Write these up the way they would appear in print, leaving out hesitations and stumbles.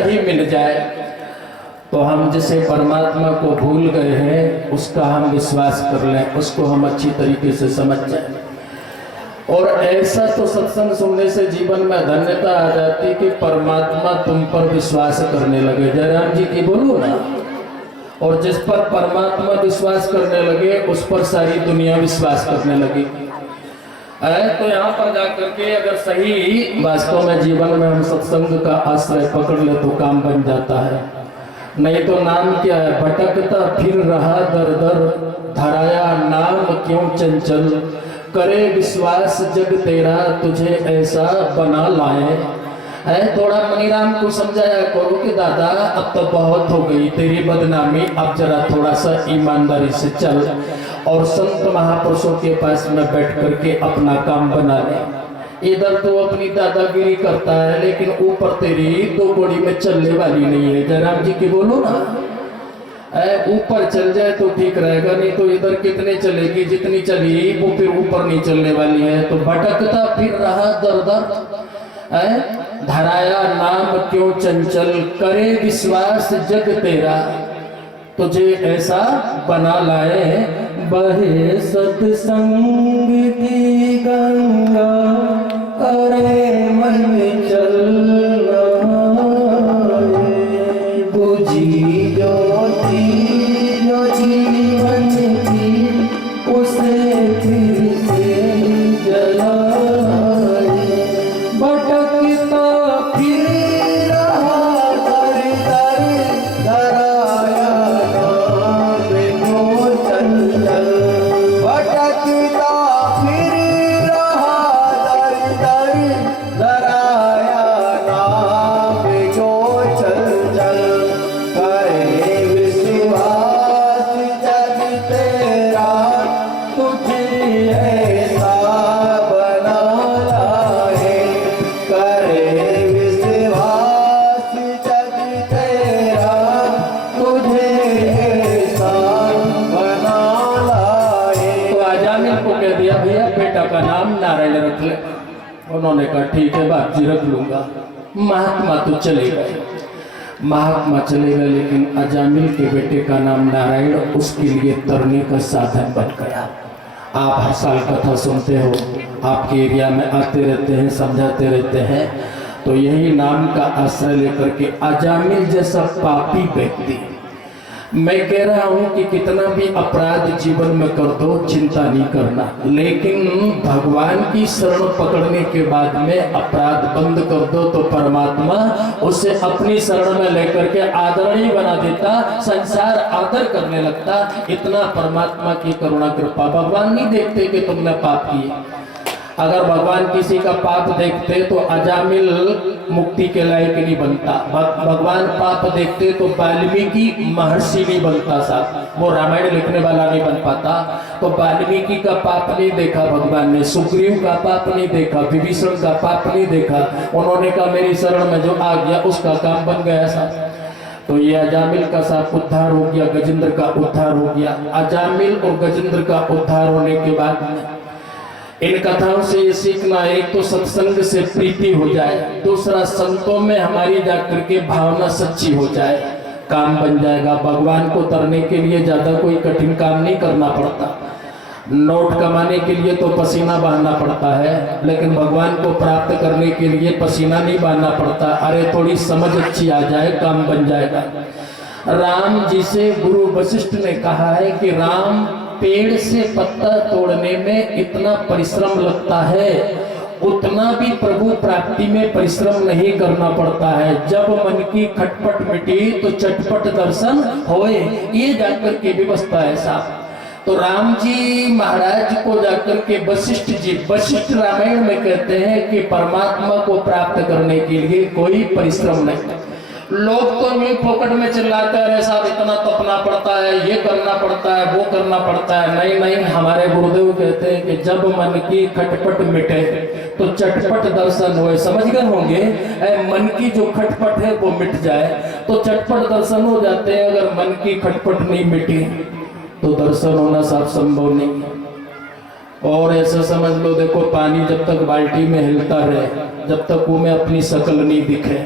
सही मिल जाए तो हम जिसे परमात्मा को भूल गए हैं उसका हम विश्वास कर लें, उसको हम अच्छी तरीके से समझ जाएं। और ऐसा तो सत्संग सुनने से जीवन में धन्यता आ जाती कि परमात्मा तुम पर विश्वास करने लगे। जयराम जी की बोलो ना। और जिस पर परमात्मा विश्वास करने लगे उस पर सारी दुनिया विश्वास करने लगी। तो यहाँ पर जाकर के अगर सही वास्तव में जीवन में हम सत्संग का आश्रय पकड़ ले तो काम बन जाता है। नहीं तो नाम क्या है, भटकता फिर रहा दर दर, धराया नाम क्यों चंचल, करे विश्वास जग तेरा, तुझे ऐसा बना लाए। थोड़ा मनीराम को समझाया करो कि दादा अब तो बहुत हो गई तेरी बदनामी, अब जरा थोड़ा सा ईमानदारी से चल और संत महापुरुषों के पास में बैठ करके अपना काम बना ले। इधर तो अपनी दादागिरी करता है लेकिन ऊपर तेरी दो गोड़ी में चलने वाली नहीं है। जयराम जी की बोलो ना। ऊपर चल जाए तो ठीक रहेगा, नहीं तो इधर कितने चलेगी, जितनी चली वो फिर ऊपर नहीं चलने वाली है। तो भटकता फिर रहा दर दर, धराया नाम क्यों चंचल, करे विश्वास जग तेरा, तुझे ऐसा बना लाए। बहे सत्संग की गंगा, अरे मन में चलना, बुझी ज्योति जो जीवन की, उसे फिर से जलाए। भटकता फिर रहा दर दर, धराया नाम क्यों चंचल, भटकता फिर रहा दर दर, धराया नाम क्यों चंचल, करे विश्वास जग तेरा, तुझे ऐसा बना लाए। करे विश्वास जग तेरा, तुझे ऐसा बना लाए। तो आजामिल को कह दिया भैया बेटा का नाम नारायण रख ले। उन्होंने कहा ठीक है बाप जी रख लूंगा। महात्मा तो चले गए, महात्मा चले गए, लेकिन अजामिल के बेटे का नाम नारायण उसके लिए तरने का साधन बन गया। आप हर साल कथा सुनते हो, आपके एरिया में आते रहते हैं, समझाते रहते हैं। तो यही नाम का आश्रय लेकर के अजामिल जैसा पापी व्यक्ति, मैं कह रहा हूं कि कितना भी अपराध जीवन में कर दो चिंता नहीं करना, लेकिन भगवान की शरण पकड़ने के बाद में अपराध बंद कर दो तो परमात्मा उसे अपनी शरण में लेकर के आदरणीय बना देता, संसार आदर करने लगता। इतना परमात्मा की करुणा कृपा। भगवान नहीं देखते कि तुमने पाप किए। अगर भगवान किसी का पाप देखते तो अजामिल मुक्ति के लायक नहीं बनता। भगवान पाप देखते तो वाल्मीकि महर्षि नहीं बनता साहब, वो रामायण लिखने वाला नहीं बन पाता। तो वाल्मीकि का पाप नहीं देखा भगवान ने, सुग्रीव का पाप नहीं देखा, विभीषण का पाप नहीं देखा। उन्होंने कहा मेरी शरण में जो आ गया उसका काम बन गया साहब। तो ये अजामिल का साहब उद्धार हो गया, गजेंद्र का उद्धार हो गया। अजामिल और गजेंद्र का उद्धार होने के बाद इन कथाओं से ये सीखना, एक तो सत्संग से प्रीति हो जाए, दूसरा संतों में हमारी जाकर के भावना सच्ची हो जाए, काम बन जाएगा। भगवान को तरने के लिए ज्यादा कोई कठिन काम नहीं करना पड़ता। नोट कमाने के लिए तो पसीना बहाना पड़ता है, लेकिन भगवान को प्राप्त करने के लिए पसीना नहीं बहाना पड़ता। अरे थोड़ी समझ अच्छी आ जाए काम बन जाएगा। राम जी से गुरु वशिष्ठ ने कहा है कि राम पेड़ से पत्ता तोड़ने में इतना परिश्रम लगता है, उतना भी प्रभु प्राप्ति में परिश्रम नहीं करना पड़ता है। जब मन की खटपट मिटी तो चटपट दर्शन होए, ये जाकर के व्यवस्था है साहब। तो राम जी महाराज को जाकर के वशिष्ठ जी, वशिष्ठ रामायण में कहते हैं कि परमात्मा को प्राप्त करने के लिए कोई परिश्रम नहीं। लोग तो यूं फोकट में चिल्लाते हैं साहब इतना तपना पड़ता है, ये करना पड़ता है, वो करना पड़ता है। नहीं नहीं, हमारे गुरुदेव कहते हैं कि जब मन की खटपट मिटे तो चटपट दर्शन होए। समझ गए होंगे, मन की जो खटपट है वो मिट जाए तो चटपट दर्शन हो जाते हैं। अगर मन की खटपट नहीं मिटी तो दर्शन होना साफ संभव नहीं। और ऐसा समझ लो, देखो पानी जब तक बाल्टी में हिलता रहे, जब तक वो में अपनी शक्ल नहीं दिखे,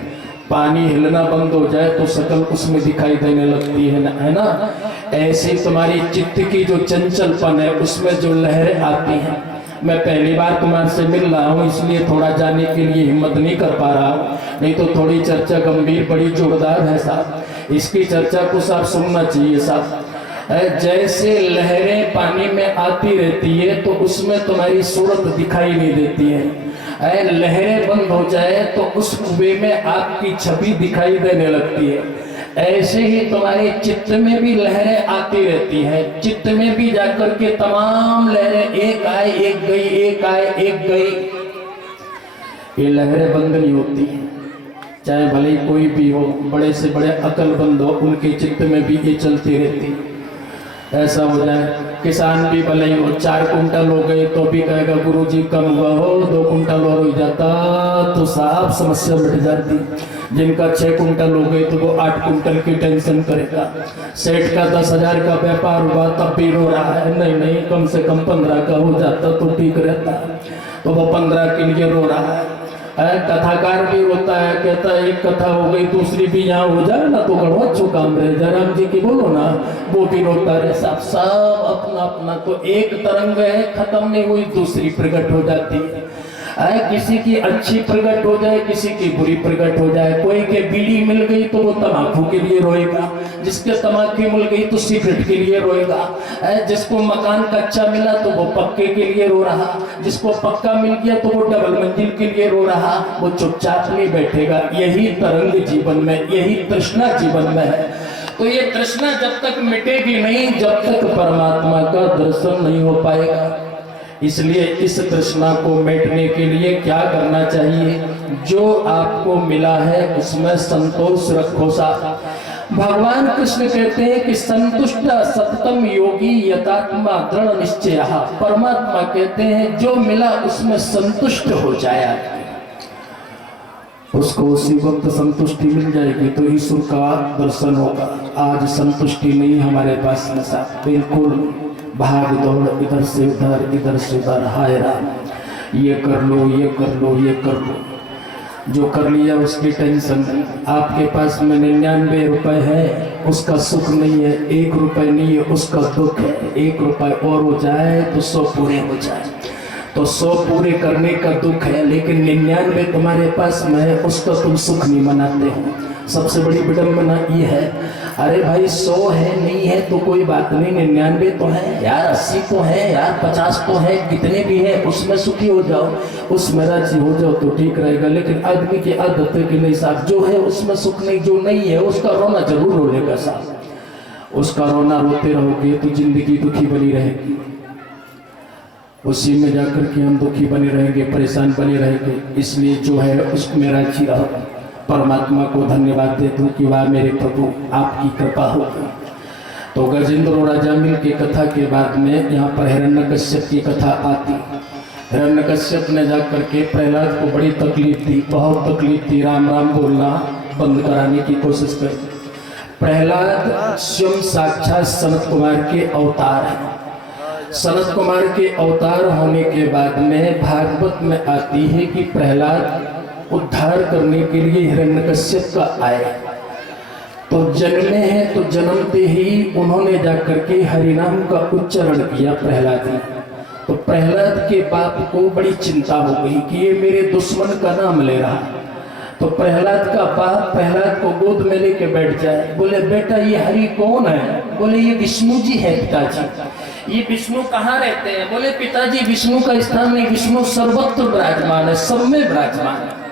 पानी हिलना बंद हो जाए तो शकल उसमें दिखाई देने लगती है ना। ऐसे तुम्हारी चित्त की जो चंचलपन है उसमें जो लहरें आती हैं। मैं पहली बार तुम्हारे से मिल रहा हूँ इसलिए थोड़ा जाने के लिए हिम्मत नहीं कर पा रहा हूँ, नहीं तो थोड़ी चर्चा गंभीर बड़ी जोरदार है साहब, इसकी चर्चा को साहब सुनना चाहिए साहब। जैसे लहरें पानी में आती रहती है तो उसमें तुम्हारी सूरत दिखाई नहीं देती है, लहरें बंद हो जाए तो उस कुएं में आपकी छवि दिखाई देने लगती है। ऐसे ही तुम्हारे चित्त में भी लहरें आती रहती हैं, चित्त में भी जाकर के तमाम लहरें एक आए एक गई, एक आए एक गई। ये लहरें बंद नहीं होती, चाहे भले ही कोई भी हो, बड़े से बड़े अकलमंद हो, उनके चित्त में भी ये चलती रहती। ऐसा हो जाए किसान भी भले ही हो, 4 कुंटल हो गए तो भी कहेगा गुरुजी कम हुआ हो, 2 कुंटल और हो जाता तो साहब समस्या मिट जाती। जिनका 6 कुंटल हो गए तो वो 8 कुंटल की टेंशन करेगा। सेठ का 10,000 का व्यापार हुआ तब भी रो रहा है, नहीं नहीं कम से कम 15 का हो जाता तो ठीक रहता, तो वो 15 के लिए रो रहा है। कथाकार भी रोता है, कहता है एक कथा हो गई दूसरी भी यहाँ हो जाए ना तो गड़वा अच्छो काम रहे, जयराम जी की बोलो ना, वो भी रोता रहे। सब सब अपना अपना, तो एक तरंग है खत्म नहीं हुई दूसरी प्रकट हो जाती है। किसी की अच्छी प्रकट हो जाए, किसी की बुरी प्रकट हो जाए। कोई के बीड़ी मिल गई तो वो तम्बाकू के लिए रोएगा, जिसके तम्बाकू मिल गई तो सिगरेट के लिए रोएगा, जिसको मकान कच्चा मिला तो वो पक्के के लिए रो रहा, जिसको पक्का मिल गया तो वो डबल मंजिल के लिए रो रहा, वो चुपचाप नहीं बैठेगा। यही तरंग जीवन में, यही तृष्णा जीवन में है। तो ये तृष्णा जब तक मिटेगी नहीं, जब तक परमात्मा का दर्शन नहीं हो पाएगा। इसलिए इस तृष्णा को मिटने के लिए क्या करना चाहिए? जो आपको मिला है उसमें संतोष रखो साहब। भगवान कृष्ण कहते हैं कि संतुष्ट सततम योगी यतात्मा दृढ़ निश्चय। परमात्मा कहते हैं जो मिला उसमें संतुष्ट हो जाए, उसको उसी वक्त संतुष्टि मिल जाएगी तो ईश्वर का दर्शन होगा। आज संतुष्टि नहीं हमारे पास में साहब, बिल्कुल भाग दौड़ इधर से उधर, हाय राम, ये कर लो ये कर लो ये कर लो, जो कर लिया उसकी टेंशन नहीं। आपके पास में 99 रुपए है, उसका सुख नहीं है, 1 रुपए नहीं है उसका दुख है। 1 रुपए और हो जाए तो 100 पूरे हो जाए, तो 100 पूरे करने का दुख है, लेकिन 99 तुम्हारे पास में है उसका तुम सुख नहीं मनाते हो। सबसे बड़ी विडंबना ये है। अरे भाई 100 है नहीं है तो कोई बात नहीं, 99 तो है यार, 80 तो है यार, 50 तो है, कितने भी है उसमें सुखी हो जाओ, उसमें राजी हो जाओ तो ठीक रहेगा। लेकिन आदमी की आदत है कि नहीं साहब, जो है उसमें सुख नहीं, जो नहीं है उसका रोना जरूर रोएगा साहब। उसका रोना रोते रहोगे तो जिंदगी दुखी बनी रहेगी, उसी में जाकर के हम दुखी बने रहेंगे, परेशान बने रहेंगे। इसलिए जो है उसमें राजी रहो। परमात्मा को धन्यवाद देता हूँ कि वाह मेरे प्रभु आपकी कृपा होगी। तो गजेंद्र और अजामिल की कथा के बाद में यहाँ पर हिरण्यकश्यप की कथा आती। हिरण्यकश्यप ने जाकर के प्रहलाद को बड़ी तकलीफ दी, बहुत तकलीफ दी, राम राम बोलना बंद कराने की कोशिश करी। प्रहलाद स्वयं साक्षात सनत कुमार के अवतार हैं। सनत कुमार के अवतार होने के बाद में भागवत में आती है कि प्रहलाद उद्धार करने के लिए हिरण्यकश्यप का आए। तो जन्मे हैं तो जन्मते ही उन्होंने जाकर के हरिनाम का उच्चारण किया प्रहलाद ने। तो प्रहलाद के बाप को बड़ी चिंता हो गई कि ये मेरे दुश्मन का नाम ले रहा। तो प्रहलाद का बाप प्रहलाद को गोद में लेके बैठ जाए, बोले बेटा ये हरि कौन है? बोले ये विष्णु जी है पिताजी। ये विष्णु कहाँ रहते हैं? बोले पिताजी विष्णु का स्थान नहीं, विष्णु सर्वत्र विराजमान है, सब में विराजमान है।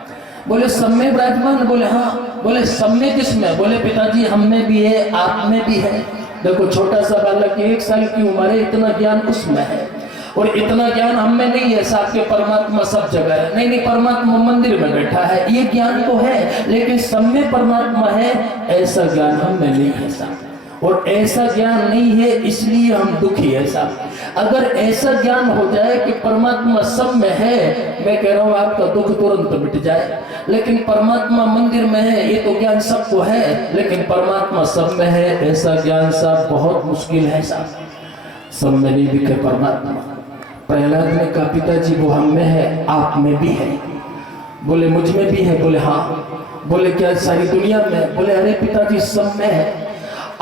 बोले सब में विराजमान? बोले हाँ। बोले सब में किसमें? बोले पिताजी हम में भी है, आप में भी है। देखो छोटा सा बालक 1 साल की उम्र है, इतना ज्ञान उसमें है और इतना ज्ञान हम में नहीं है। साथ के परमात्मा सब जगह है, नहीं परमात्मा मंदिर में बैठा है, ये ज्ञान तो है, लेकिन सब में परमात्मा है ऐसा ज्ञान हम में नहीं है साहब। और ऐसा ज्ञान नहीं है इसलिए हम दुखी है साहब। अगर ऐसा ज्ञान हो जाए कि परमात्मा सब में है, मैं कह रहा हूँ आपका दुख तुरंत मिट जाए। लेकिन परमात्मा मंदिर में है ये तो ज्ञान सबको है, लेकिन परमात्मा सब में है ऐसा ज्ञान साहब बहुत मुश्किल है साहब। सब में नहीं दिखे परमात्मा। प्रहलाद ने कहा पिताजी वो हम में है, आप में भी है। बोले मुझ में भी है। बोले हाँ। बोले क्या सारी दुनिया में? बोले अरे पिताजी सब में है।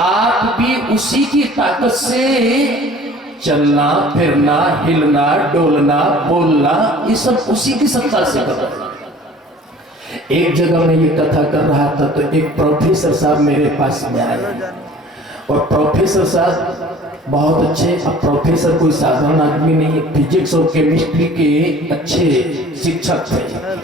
आप भी उसी की ताकत से चलना फिरना हिलना डोलना बोलना ये सब उसी की सत्ता से कर रहे। एक जगह मैं ये कथा कर रहा था तो एक प्रोफेसर साहब मेरे पास में आए और प्रोफेसर साहब बहुत अच्छे। अब प्रोफेसर कोई साधारण आदमी नहीं है, फिजिक्स और केमिस्ट्री के अच्छे शिक्षक थे।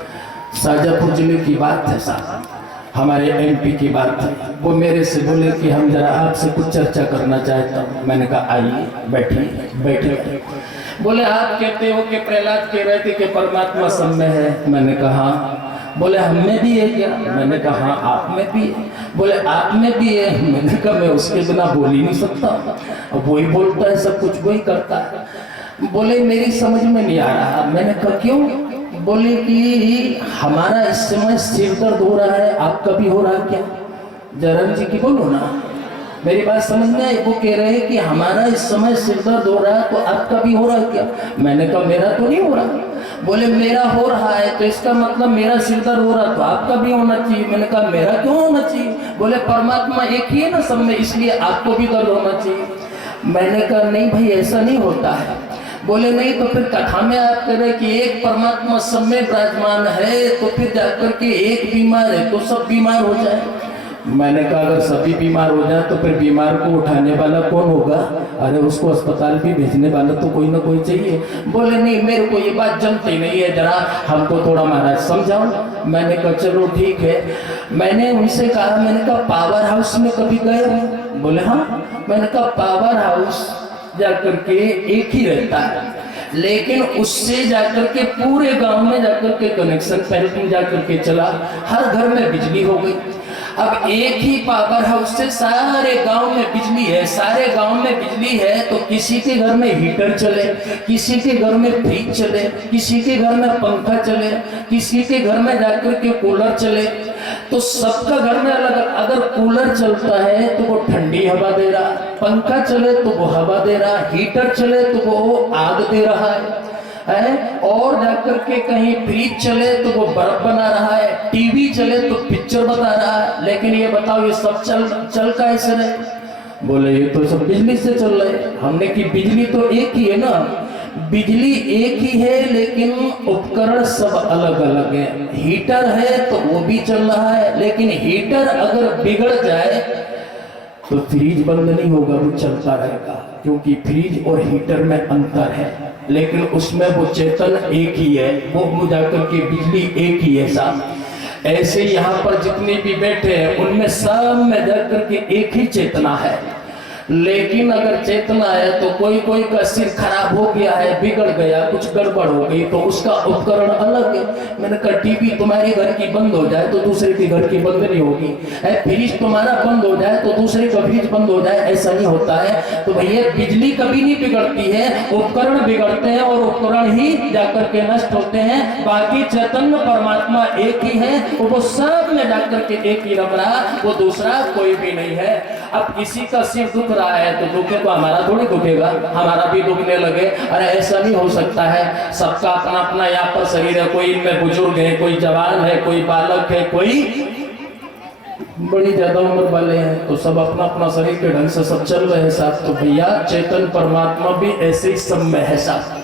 शाजापुर जिले की बात है साहब, हमारे एमपी की बात है। वो मेरे से बोले कि हम जरा आपसे कुछ चर्चा करना चाहता हूँ। मैंने कहा आइए बैठिए बैठिए। बोले आप कहते हो कि प्रहलाद कह रहे थे कि परमात्मा सब में है। मैंने कहा। बोले हम में भी है क्या? मैंने कहा हाँ आप में भी है। बोले आप में भी है। मैंने कहा मैं उसके बिना बोल ही नहीं सकता, अब वही बोलता है सब कुछ वही करता है। बोले मेरी समझ में नहीं आ रहा। मैंने कहा क्यों? बोले कि हमारा इस समय सिर दर्द हो रहा है, आपका भी हो रहा है क्या? जयराम जी की बोलो ना, मेरी बात समझ में आई। वो कह रहे हैं कि हमारा इस समय सिर दर्द हो रहा है तो आपका भी हो रहा है क्या? मैंने कहा मेरा तो नहीं हो रहा। बोले मेरा हो रहा है तो इसका मतलब मेरा सिर दर्द हो रहा तो आपका भी होना चाहिए। मैंने कहा मेरा क्यों होना चाहिए? बोले परमात्मा एक ही है ना सब में, इसलिए आपको भी दर्द होना चाहिए। मैंने कहा नहीं भाई ऐसा नहीं होता है। बोले नहीं तो फिर कथा में आप कह रहे कि एक परमात्मा सब में विराजमान है तो फिर जाकर के एक बीमार है तो सब बीमार हो जाए। मैंने कहा अगर सभी बीमार हो जाए तो फिर बीमार को उठाने वाला कौन होगा? अरे उसको अस्पताल भी भेजने वाला तो कोई ना कोई चाहिए। बोले नहीं मेरे को ये बात जमती नहीं है, जरा हमको थोड़ा महाराज समझाओ। मैंने कहा चलो ठीक है। मैंने उनसे कहा, मैंने कहा पावर हाउस में कभी गए हो? बोले हाँ। मैंने कहा पावर हाउस जाकर के एक ही रहता है, लेकिन उससे जाकर के पूरे गांव में जाकर के कनेक्शन पहले जाकर के चला, हर घर में बिजली हो गई। अब एक ही पावर हाउस से सारे गांव में बिजली है, सारे गांव में बिजली है तो किसी के घर में हीटर चले, किसी के घर में फ्रिज चले, किसी के घर में पंखा चले, किसी के घर में जाकर के कूलर चले, तो सबका घर में अलग। अगर कूलर चलता है तो वो ठंडी हवा दे रहा, पंखा चले तो वो हवा दे रहा, हीटर चले तो वो आग दे रहा है, और जाकर के कहीं फ्रिज चले तो वो बर्फ बना रहा है, टीवी चले तो पिक्चर बता रहा है। लेकिन ये बताओ ये सब चल कैसे रहे? बोले ये तो सब बिजली से चल रहे। हमने की बिजली तो एक ही है ना, बिजली एक ही है लेकिन उपकरण सब अलग अलग है। हीटर है तो वो भी चल रहा है, लेकिन हीटर अगर बिगड़ जाए तो फ्रिज बंद नहीं होगा, वो चलता रहेगा, क्योंकि फ्रिज और हीटर में अंतर है, लेकिन उसमें वो चेतन एक ही है, वो जाकर के बिजली एक ही है साहब। ऐसे यहाँ पर जितने भी बैठे हैं उनमें सब में जाकर के एक ही चेतना है, लेकिन अगर चेतना है तो कोई कोई का सिर खराब हो गया है, बिगड़ गया, कुछ गड़बड़ हो गई तो उसका उपकरण अलग है। मैंने कहा टीवी तुम्हारे घर की बंद हो जाए तो दूसरे के घर की बंद नहीं होगी, फ्रिज तुम्हारा बंद हो जाए तो दूसरे का फ्रिज बंद हो जाए, ऐसा नहीं होता है। तो भैया बिजली कभी नहीं बिगड़ती है, उपकरण बिगड़ते हैं और उपकरण ही जाकर के नष्ट होते हैं। बाकी चैतन्य परमात्मा एक ही है, वो सब में जाकर के एक ही रह रहा, वो दूसरा कोई भी नहीं है। अब किसी का सिर दुख रहा है तो दुखे तो हमारा थोड़ी दुखेगा, हमारा भी दुखने लगे। अरे ऐसा नहीं हो सकता है, सबका अपना अपना यहाँ पर शरीर है, कोई इनमें बुजुर्ग है, कोई जवान है, कोई बालक है, कोई बड़ी ज्यादा उम्र वाले हैं, तो सब अपना अपना शरीर के ढंग से सब चल रहे हैं साहब। तो भैया चेतन परमात्मा भी ऐसे ही सब में है साहब,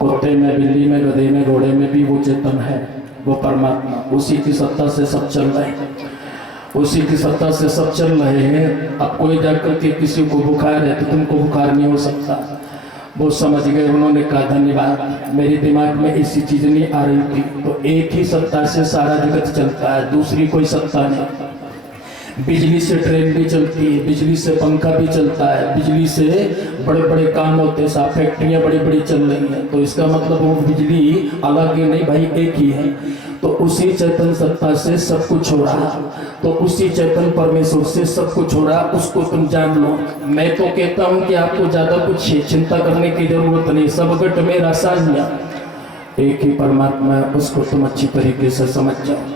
कुत्ते में, बिल्ली में, गधे में, घोड़े में भी वो चेतन है, वो परमात्मा, उसी की सत्ता से सब चल रहे हैं, उसी की सत्ता से सब चल रहे हैं। अब कोई जाकर के किसी को बुखार है तो तुमको बुखार नहीं हो सकता, वो समझ गए, उन्होंने कहा धन्यवाद, मेरे दिमाग में ऐसी चीज नहीं आ रही थी। तो एक ही सत्ता से सारा जगत चलता है, दूसरी कोई सत्ता नहीं। बिजली से ट्रेन भी चलती है, बिजली से पंखा भी चलता है, बिजली से बड़े बड़े काम होते हैं, साफ फैक्ट्रियाँ बड़ी बड़ी चल रही हैं, तो इसका मतलब वो बिजली अलग ही नहीं भाई, एक ही है। तो उसी चेतन सत्ता से सब कुछ हो रहा, तो उसी चेतन परमेश्वर से सब कुछ हो रहा, उसको तुम जान लो। मैं तो कहता हूँ कि आपको ज्यादा कुछ चिंता करने की जरूरत नहीं, सब गट में रासायनिया एक ही परमात्मा है, उसको तुम अच्छी तरीके से समझ जाओ।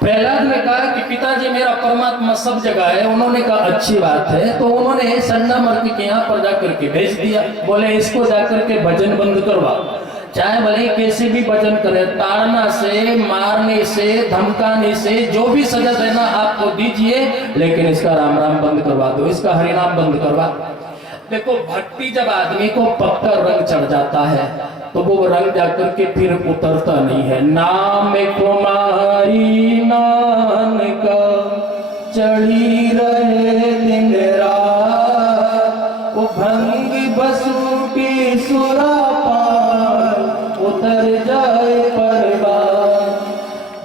प्रहलाद ने कहा कि पिताजी मेरा परमात्मा सब जगह है। उन्होंने कहा अच्छी बात है, तो उन्होंने संडा मर्ग के यहाँ पर जाकर के भेज दिया, बोले इसको जाकर के भजन बंद करवा, चाहे भले कैसे भी भजन करे, ताड़ना से, मारने से, धमकाने से, जो भी सजा देना आपको दीजिए, लेकिन इसका राम राम बंद करवा दो, इसका हरिनाम बंद करवा। देखो भक्ति जब आदमी को पक्का रंग चढ़ जाता है तो वो रंग जाकर के फिर उतरता नहीं है। नाम कुमारी नानक चढ़ी रहे दिन रात, वो भंग बसु की सुरापान उतर जाए परवान।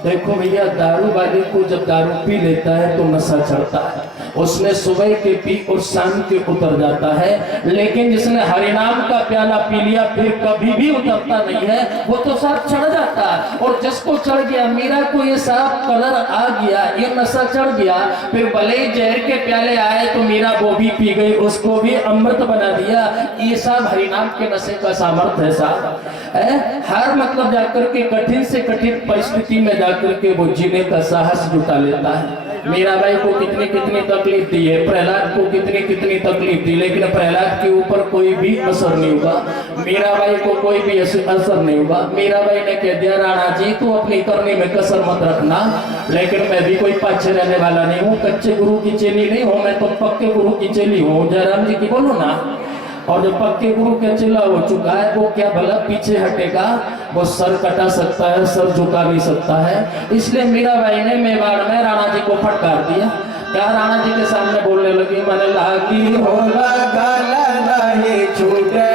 देखो भैया, दारू वाले को जब दारू पी लेता है तो नशा चढ़ता है, उसने सुबह के पी और शाम के उतर जाता है, लेकिन जिसने हरिनाम का प्याला पी लिया फिर कभी भी उतरता नहीं है, वो तो साफ चढ़ जाता है। और जिसको चढ़ गया, मीरा को ये साफ कलर आ गया, ये नशा चढ़ गया, फिर भले ही जहर के प्याले आए तो मीरा वो भी पी गई, उसको भी अमृत बना दिया। ये सब हरिनाम के नशे का सामर्थ्य है साहब। हर मतलब जाकर के कठिन से कठिन परिस्थिति में जाकर के वो जीने का साहस जुटा लेता है। मीराबाई को कितनी कितनी तकलीफ दी है, प्रहलाद को कितनी कितनी तकलीफ दी, लेकिन प्रहलाद के ऊपर कोई भी असर नहीं हुआ, मीराबाई को कोई भी असर नहीं हुआ। मीराबाई ने कह दिया, राणा जी तू अपनी करनी में कसर मत रखना, लेकिन मैं भी कोई पाछे रहने वाला नहीं हूँ, कच्चे गुरु की चेली नहीं हूँ, मैं तो पक्के गुरु की चेली हूँ। जयराम जी की बोलो ना। और जो पक्के गुरु के चेला हो चुका है वो क्या भला पीछे हटेगा, वो सर कटा सकता है, सर झुका नहीं सकता है। इसलिए मीराबाई ने मेवाड़ में राणा जी को फटकार दिया। क्या राणा जी के सामने बोलने लगी, मैंने लागी होला गाला नहीं छूटे